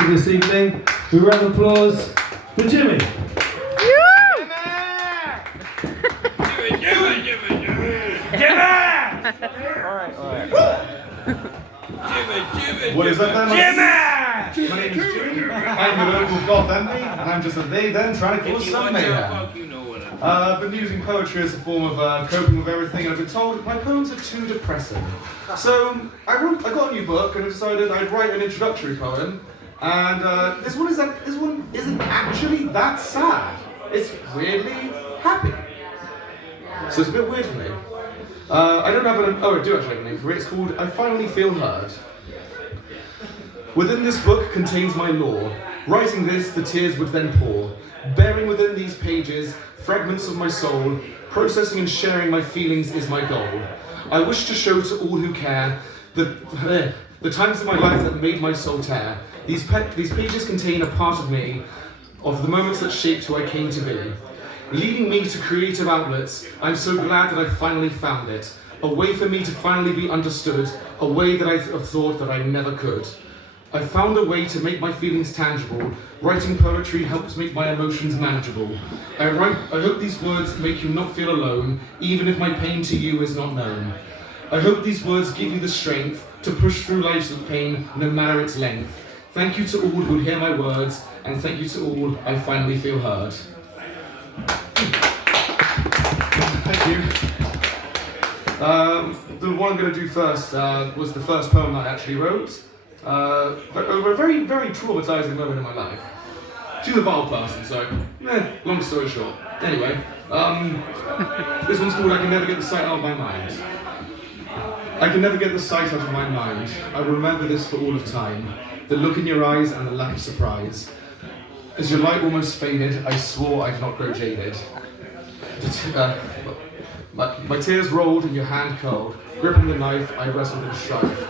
This evening, we round of applause for Jimmy. What is up then? Jimmy! My name is Jimmy. I'm your local goth envy, and I'm just a they then trying to cause some mayhem. I've been using poetry as a form of coping with everything, and I've been told my poems are too depressing. So I got a new book, and I decided I'd write an introductory poem. And this one isn't actually that sad. It's weirdly happy. So it's a bit weird for me. I don't have an. Oh, I do actually have a name for it. It's called I Finally Feel Heard. Within this book contains my lore. Writing this, the tears would then pour. Bearing within these pages fragments of my soul. Processing and sharing my feelings is my goal. I wish to show to all who care the times of my life that made my soul tear. These pages contain a part of me, of the moments that shaped who I came to be. Leading me to creative outlets, I'm so glad that I finally found it. A way for me to finally be understood, a way that I thought that I never could. I found a way to make my feelings tangible. Writing poetry helps make my emotions manageable. I hope these words make you not feel alone, even if my pain to you is not known. I hope these words give you the strength to push through life's pain, no matter its length. Thank you to all who hear my words, and thank you to all I finally feel heard. Thank you. The one I'm going to do first was the first poem that I actually wrote. Over a very, very traumatizing moment in my life. She's a vile person, so, long story short. Anyway, this one's called I Can Never Get the Sight Out of My Mind. I can never get the sight out of my mind. I will remember this for all of time. The look in your eyes and the lack of surprise. As your light almost faded, I swore I'd not grow jaded. My tears rolled and your hand curled. Gripping the knife, I wrestled in strife.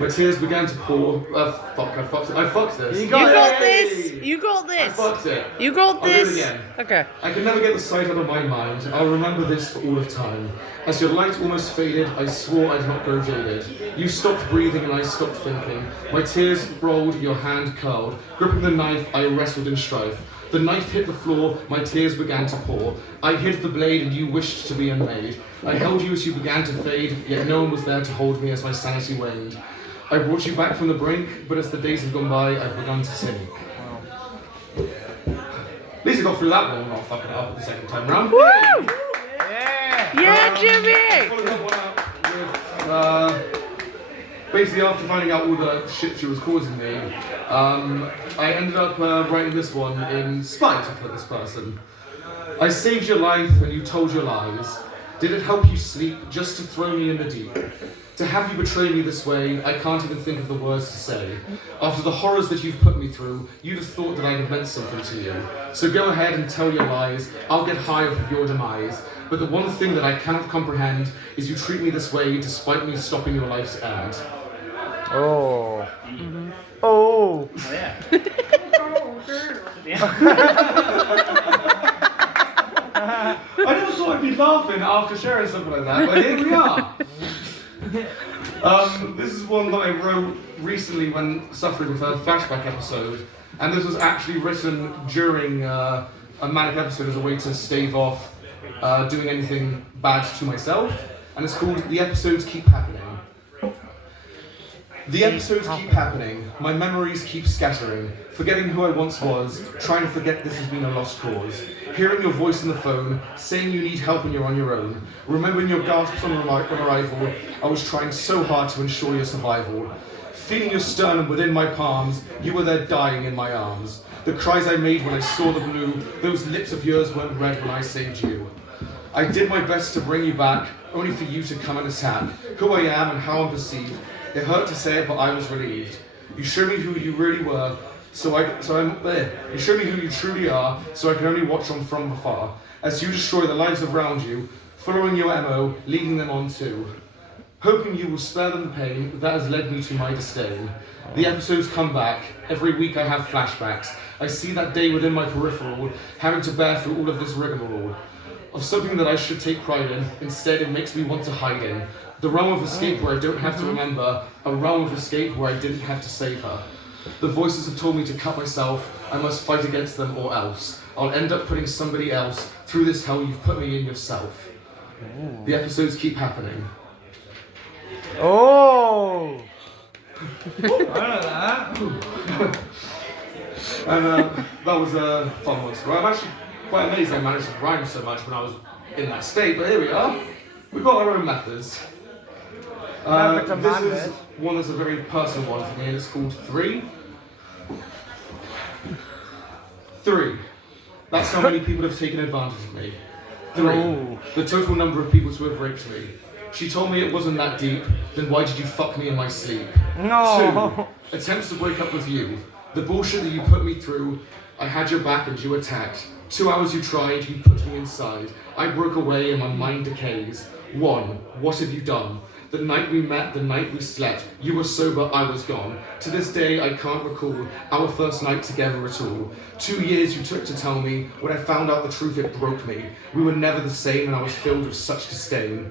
My tears began to pour. I fucked this. You got this! You got this! I fucked it. You got this! I'll do it again. Okay. I can never get the sight out of my mind. I'll remember this for all of time. As your light almost faded, I swore I'd not grow jaded. You stopped breathing and I stopped thinking. My tears rolled, your hand curled. Gripping the knife, I wrestled in strife. The knife hit the floor, my tears began to pour. I hid the blade and you wished to be unmade. I held you as you began to fade, yet no one was there to hold me as my sanity waned. I brought you back from the brink, but as the days have gone by, I've begun to sink. At least I got through that one, I'm not fucking it up the second time round. Woo! Yeah! Yeah, Jimmy! I followed that one up with, basically after finding out all the shit she was causing me, I ended up writing this one in spite of this person. I saved your life and you told your lies. Did it help you sleep just to throw me in the deep? To have you betray me this way, I can't even think of the words to say. After the horrors that you've put me through, you'd have thought that I had meant something to you. So go ahead and tell your lies, I'll get high off of your demise. But the one thing that I cannot comprehend is you treat me this way despite me stopping your life's end. Oh. Mm-hmm. Oh. Oh yeah. I never thought I'd be laughing after sharing something like that, but here we are. This is one that I wrote recently when suffering with a flashback episode, and this was actually written during a manic episode as a way to stave off doing anything bad to myself, and it's called The Episodes Keep Happening. The episodes keep happening, my memories keep scattering, forgetting who I once was, trying to forget this has been a lost cause. Hearing your voice on the phone, saying you need help and you're on your own. Remembering your gasps on arrival, I was trying so hard to ensure your survival. Feeling your sternum within my palms, you were there dying in my arms. The cries I made when I saw the blue, those lips of yours weren't red when I saved you. I did my best to bring you back, only for you to come and attack who I am and how I'm perceived. It hurt to say it, but I was relieved. You showed me who you really were, you showed me who you truly are, so I can only watch on from afar. As you destroy the lives around you, following your MO, leading them on too. Hoping you will spare them the pain that has led me to my disdain. The episodes come back. Every week I have flashbacks. I see that day within my peripheral, having to bear through all of this rigmarole. Of something that I should take pride in, instead it makes me want to hide in. The realm of escape where I don't have to remember, a realm of escape where I didn't have to save her. The voices have told me to cut myself. I must fight against them or else I'll end up putting somebody else through this hell you've put me in yourself. The episodes keep happening. Oh. I know that. And that was a fun one to write. I'm actually quite amazed I managed to rhyme so much when I was in that state, but here we are. We've got our own methods. This is one that's a very personal one for me, and it's called 3. 3. That's how many people have taken advantage of me. 3. Oh. The total number of people to have raped me. She told me it wasn't that deep, then why did you fuck me in my sleep? No. 2. Attempts to break up with you. The bullshit that you put me through, I had your back and you attacked. 2 hours you tried, you put me inside. I broke away and my mind decays. 1. What have you done? The night we met, the night we slept, you were sober, I was gone. To this day, I can't recall our first night together at all. 2 years you took to tell me. When I found out the truth, it broke me. We were never the same and I was filled with such disdain.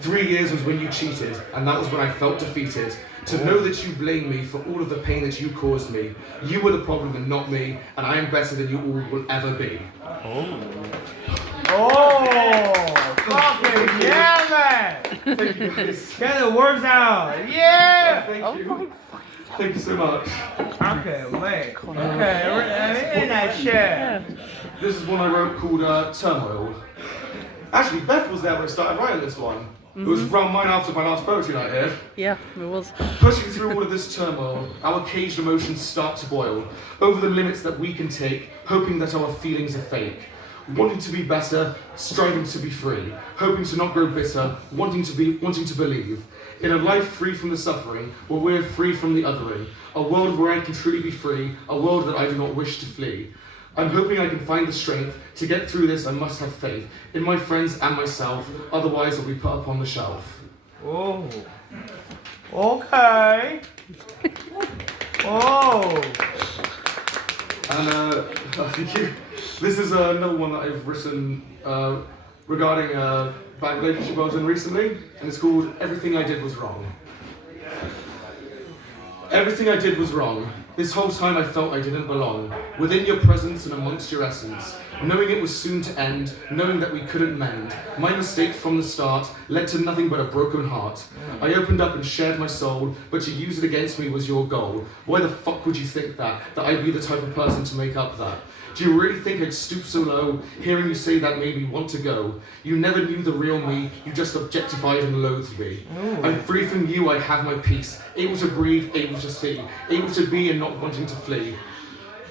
3 years was when you cheated, and that was when I felt defeated. To know that you blame me for all of the pain that you caused me. You were the problem and not me, and I am better than you all will ever be. Oh, fucking yeah, man! Thank you guys. Get the words out. Yeah. Thank you. Thank you so much. Okay, wait. Okay, in that shit. This is one I wrote called Turmoil. Actually, Beth was there when I started writing this one. It was around mine after my last poetry night here. Yeah, it was. Pushing through all of this turmoil, our caged emotions start to boil, over the limits that we can take, hoping that our feelings are fake. Wanting to be better, striving to be free, hoping to not grow bitter, wanting to believe. In a life free from the suffering, where we're free from the othering, a world where I can truly be free, a world that I do not wish to flee. I'm hoping I can find the strength to get through this. I must have faith in my friends and myself, otherwise I'll be put up on the shelf. Oh. Okay. Oh. And thank you. This is another one that I've written regarding a bad relationship I was in recently, and it's called Everything I Did Was Wrong. Everything I did was wrong. This whole time I felt I didn't belong. Within your presence and amongst your essence. Knowing it was soon to end, knowing that we couldn't mend. My mistake from the start led to nothing but a broken heart. I opened up and shared my soul, but to use it against me was your goal. Why the fuck would you think that I'd be the type of person to make up that? Do you really think I'd stoop so low? Hearing you say that made me want to go. You never knew the real me, you just objectified and loathed me. I'm free from you, I have my peace. Able to breathe, able to see. Able to be and not wanting to flee.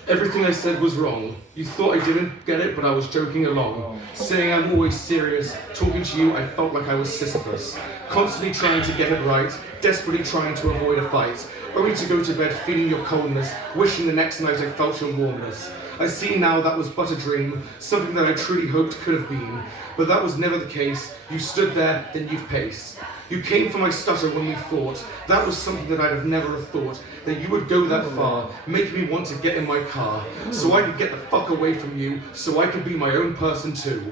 Everything I said was wrong. You thought I didn't get it, but I was joking along. Saying I'm always serious. Talking to you, I felt like I was Sisyphus. Constantly trying to get it right. Desperately trying to avoid a fight. Only to go to bed feeling your coldness. Wishing the next night I felt your warmness. I see now that was but a dream, something that I truly hoped could have been. But that was never the case. You stood there, then you'd pace. You came for my stutter when we fought. That was something that I'd have never have thought. That you would go that far, make me want to get in my car. So I could get the fuck away from you, so I could be my own person too.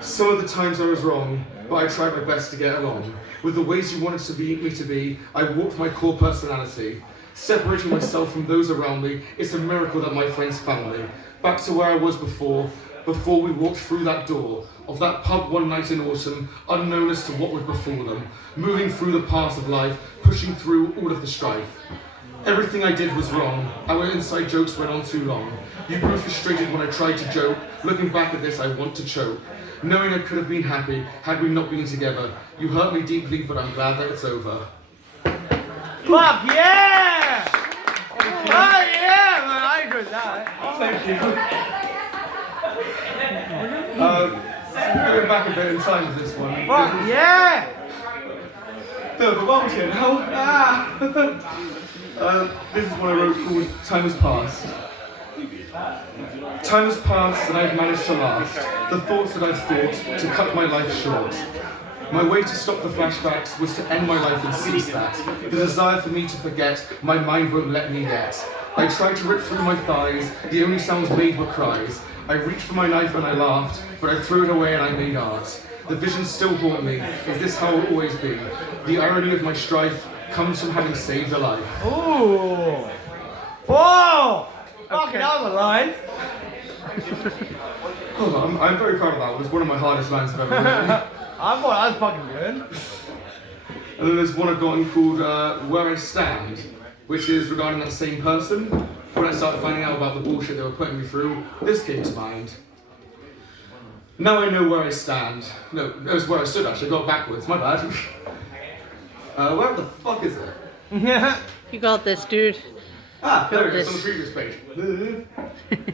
Some of the times I was wrong, but I tried my best to get along. With the ways you wanted me to be, I walked my core personality. Separating myself from those around me, it's a miracle that my friends found me. Back to where I was before we walked through that door of that pub one night in autumn, unknown as to what would befall them, moving through the path of life, pushing through all of the strife. Everything I did was wrong. Our inside jokes went on too long. You grew frustrated when I tried to joke. Looking back at this, I want to choke. Knowing I could have been happy had we not been together. You hurt me deeply, but I'm glad that it's over. Fuck yeah! Oh yeah, man, I enjoyed that. Thank you. Going back a bit in time with this one. Fuck yeah! Bit of a bump here now. This is one I wrote called Time Has Passed. Time has passed and I've managed to last. The thoughts that I've thought to cut my life short. My way to stop the flashbacks was to end my life and seize that. The desire for me to forget, my mind won't let me yet. I tried to rip through my thighs, the only sounds made were cries. I reached for my knife and I laughed, but I threw it away and I made art. The visions still haunt me, is this how it will always be? The irony of my strife, comes from having saved a life. Ooh. Whoa. Fucking that was a line. Oh, I'm very proud of that one. It's one of my hardest lines I've ever written. I thought that was fucking good. And then there's one I've gotten called Where I Stand, which is regarding that same person. When I started finding out about the bullshit they were putting me through, this came to mind. Now I know where I stand. No, it was where I stood actually, I got backwards, my bad. Where the fuck is it? You got this, dude. Ah, there it is, on the previous page.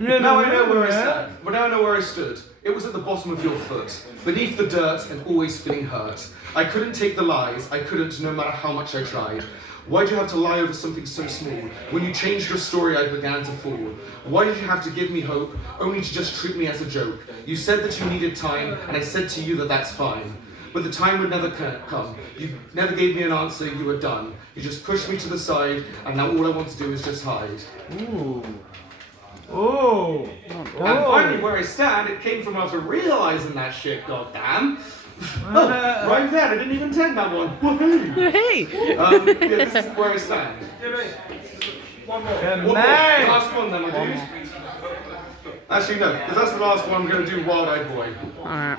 Now I know where I stand. But now I know where I stood. It was at the bottom of your foot, beneath the dirt and always feeling hurt. I couldn't take the lies, I couldn't no matter how much I tried. Why'd you have to lie over something so small? When you changed your story, I began to fall. Why did you have to give me hope, only to just treat me as a joke? You said that you needed time, and I said to you that that's fine. But the time would never come. You never gave me an answer, you were done. You just pushed me to the side, and now all I want to do is just hide. Ooh. Ooh. And finally, where I stand, it came from after realizing that shit, goddamn. Oh, right then, I didn't even intend that one. Whoopee! Hey! Yeah, this is where I stand. One One more. more. Nice. Last one then, my dude. Actually, no, because that's the last one, I'm going to do Wild-Eyed Boy. Alright.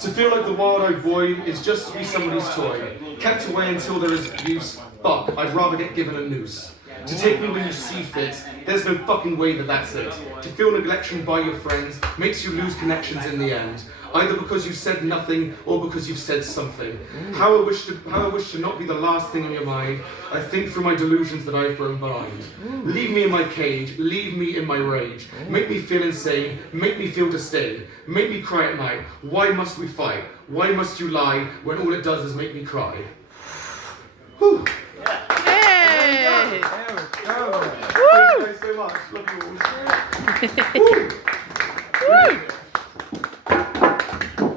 To feel like the wild-eyed boy is just to be somebody's toy, kept away until there is use. Fuck, I'd rather get given a noose. To take me when you see fit, there's no fucking way that that's it. To feel neglection by your friends makes you lose connections in the end. Either because you said nothing or because you've said something. How I wish to not be the last thing on your mind. I think through my delusions that I've grown blind. Leave me in my cage, leave me in my rage. Make me feel insane, make me feel disdain. Make me cry at night. Why must we fight? Why must you lie when all it does is make me cry? Whew. Hey! There we go. Thank you guys so much. Love you all. Woo. Woo!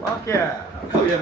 Fuck yeah. Hell yeah, we do.